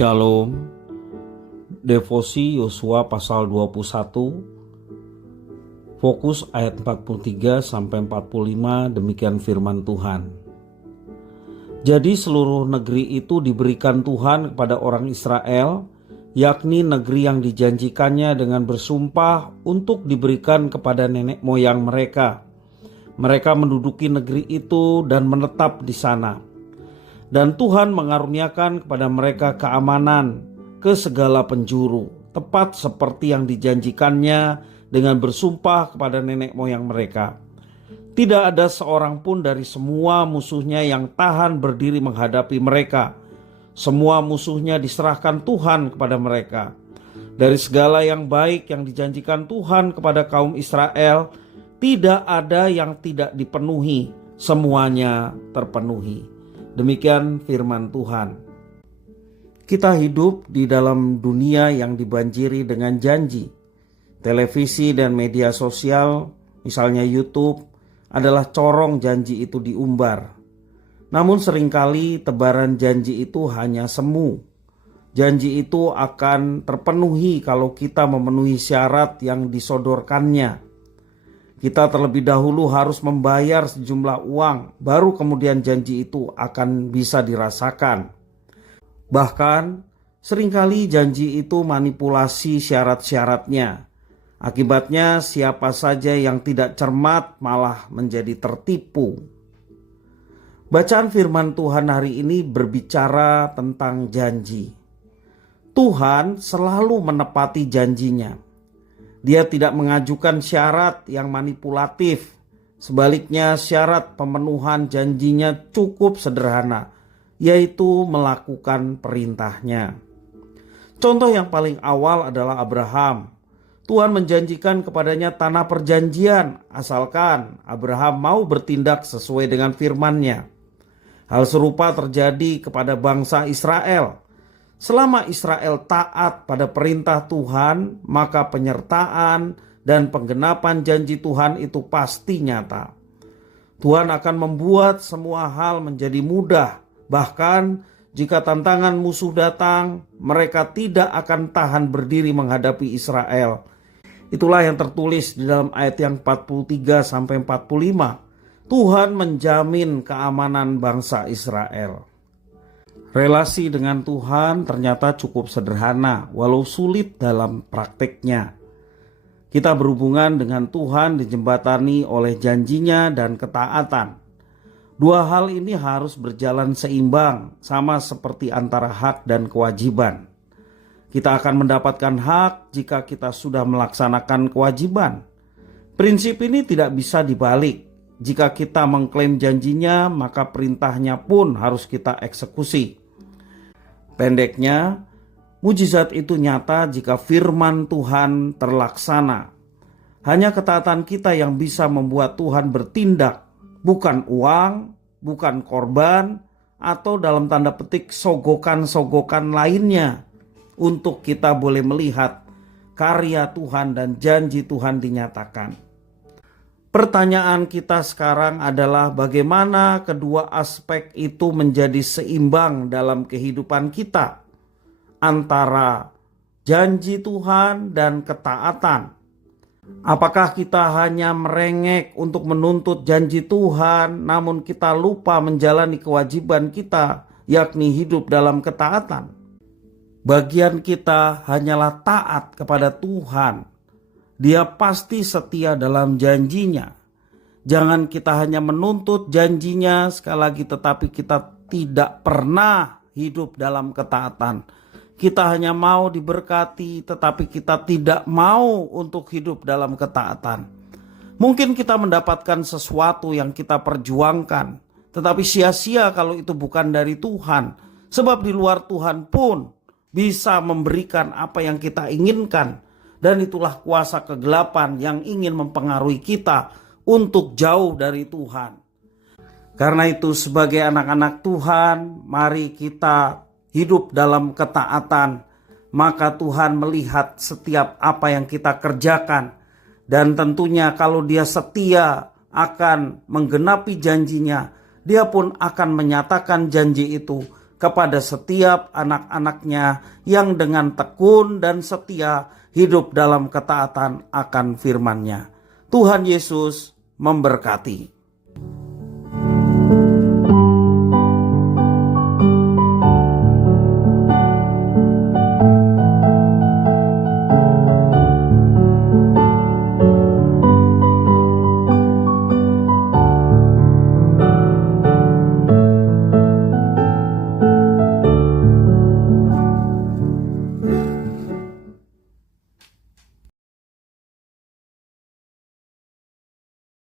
Shalom. Devosi Yosua pasal 21, fokus ayat 43 sampai 45, demikian firman Tuhan. Jadi seluruh negeri itu diberikan Tuhan kepada orang Israel, yakni negeri yang dijanjikannya dengan bersumpah untuk diberikan kepada nenek moyang mereka. Mereka menduduki negeri itu dan menetap di sana. Dan Tuhan mengaruniakan kepada mereka keamanan ke segala penjuru, tepat seperti yang dijanjikannya dengan bersumpah kepada nenek moyang mereka. Tidak ada seorang pun dari semua musuhnya yang tahan berdiri menghadapi mereka. Semua musuhnya diserahkan Tuhan kepada mereka. Dari segala yang baik yang dijanjikan Tuhan kepada kaum Israel, tidak ada yang tidak dipenuhi, semuanya terpenuhi. Demikian firman Tuhan. Kita hidup di dalam dunia yang dibanjiri dengan janji. Televisi dan media sosial, misalnya YouTube, adalah corong janji itu diumbar. Namun seringkali tebaran janji itu hanya semu. Janji itu akan terpenuhi kalau kita memenuhi syarat yang disodorkannya. Kita terlebih dahulu harus membayar sejumlah uang, baru kemudian janji itu akan bisa dirasakan. Bahkan seringkali janji itu manipulasi syarat-syaratnya. Akibatnya siapa saja yang tidak cermat malah menjadi tertipu. Bacaan firman Tuhan hari ini berbicara tentang janji. Tuhan selalu menepati janjinya. Dia tidak mengajukan syarat yang manipulatif. Sebaliknya syarat pemenuhan janjinya cukup sederhana, yaitu melakukan perintahnya. Contoh yang paling awal adalah Abraham. Tuhan menjanjikan kepadanya tanah perjanjian, asalkan Abraham mau bertindak sesuai dengan firman-Nya. Hal serupa terjadi kepada bangsa Israel. Selama Israel taat pada perintah Tuhan, maka penyertaan dan penggenapan janji Tuhan itu pasti nyata. Tuhan akan membuat semua hal menjadi mudah. Bahkan jika tantangan musuh datang, mereka tidak akan tahan berdiri menghadapi Israel. Itulah yang tertulis di dalam ayat yang 43 sampai 45. Tuhan menjamin keamanan bangsa Israel. Relasi dengan Tuhan ternyata cukup sederhana, walau sulit dalam prakteknya. Kita berhubungan dengan Tuhan dijembatani oleh janjinya dan ketaatan. Dua hal ini harus berjalan seimbang, sama seperti antara hak dan kewajiban. Kita akan mendapatkan hak jika kita sudah melaksanakan kewajiban. Prinsip ini tidak bisa dibalik. Jika kita mengklaim janjinya, maka perintahnya pun harus kita eksekusi. Pendeknya, mujizat itu nyata jika firman Tuhan terlaksana. Hanya ketaatan kita yang bisa membuat Tuhan bertindak, bukan uang, bukan korban, atau dalam tanda petik sogokan-sogokan lainnya, untuk kita boleh melihat karya Tuhan dan janji Tuhan dinyatakan. Pertanyaan kita sekarang adalah bagaimana kedua aspek itu menjadi seimbang dalam kehidupan kita, antara janji Tuhan dan ketaatan. Apakah kita hanya merengek untuk menuntut janji Tuhan, namun kita lupa menjalani kewajiban kita, yakni hidup dalam ketaatan? Bagian kita hanyalah taat kepada Tuhan. Dia pasti setia dalam janjinya. Jangan kita hanya menuntut janjinya sekali lagi, tetapi kita tidak pernah hidup dalam ketaatan. Kita hanya mau diberkati, tetapi kita tidak mau untuk hidup dalam ketaatan. Mungkin kita mendapatkan sesuatu yang kita perjuangkan, tetapi sia-sia kalau itu bukan dari Tuhan. Sebab di luar Tuhan pun bisa memberikan apa yang kita inginkan. Dan itulah kuasa kegelapan yang ingin mempengaruhi kita untuk jauh dari Tuhan. Karena itu sebagai anak-anak Tuhan, mari kita hidup dalam ketaatan. Maka Tuhan melihat setiap apa yang kita kerjakan. Dan tentunya kalau Dia setia akan menggenapi janjinya, Dia pun akan menyatakan janji itu kepada setiap anak-anaknya yang dengan tekun dan setia hidup dalam ketaatan akan firman-Nya. Tuhan Yesus memberkati.